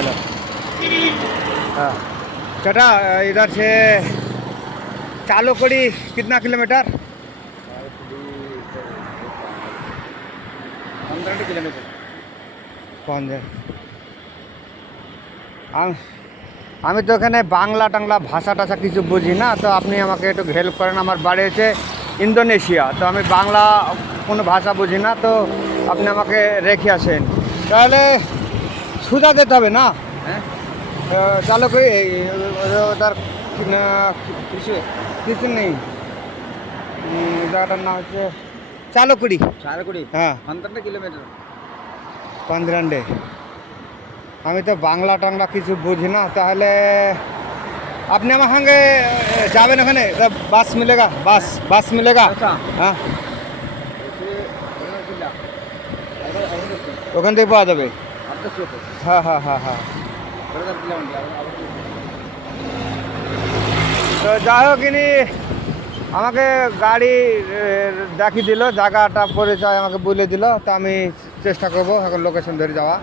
Hello. हाँ चाचा, इधर से चालोकड़ी कितना किलोमीटर? 12 কিলোমিটার। 15। আমি তো এখানে বাংলা টাংলা ভাষা টাষা কিছু বুঝি না, তো আপনি আমাকে একটু হেল্প করেন। আমার বাড়ি হচ্ছে ইন্দোনেশিয়া, তো আমি বাংলা কোনো ভাষা বুঝি না, তো আপনি আমাকে রেখে আসেন। তাহলে সুদা যেতে হবে না? হ্যাঁ, চালকই তার কিছু কিছু নেই। জায়গাটার নাম হচ্ছে চালকুড়ি। చాలకుడి হ্যাঁ 12 কিলোমিটার। 15। আমি তো বাংলা টাংলা কিছু বুঝি না, তাহলে আপনি আমার সঙ্গে যাবেন ওখানে? বাস মিলেগা? বাস মিলেগা? আচ্ছা। হ্যাঁ, এসে বললাম ওখান থেকে পাওয়া যাবে। আপনার চোখে হ্যাঁ হ্যাঁ হ্যাঁ হ্যাঁ। কিলোমিটার। তো যাই হোক, ইনি আমাকে গাড়ি দেখিয়ে দিল, জায়গাটা পরিচয় আমাকে বলে দিল, তা আমি চেষ্টা করবো এখন লোকেশন ধরে যাওয়া।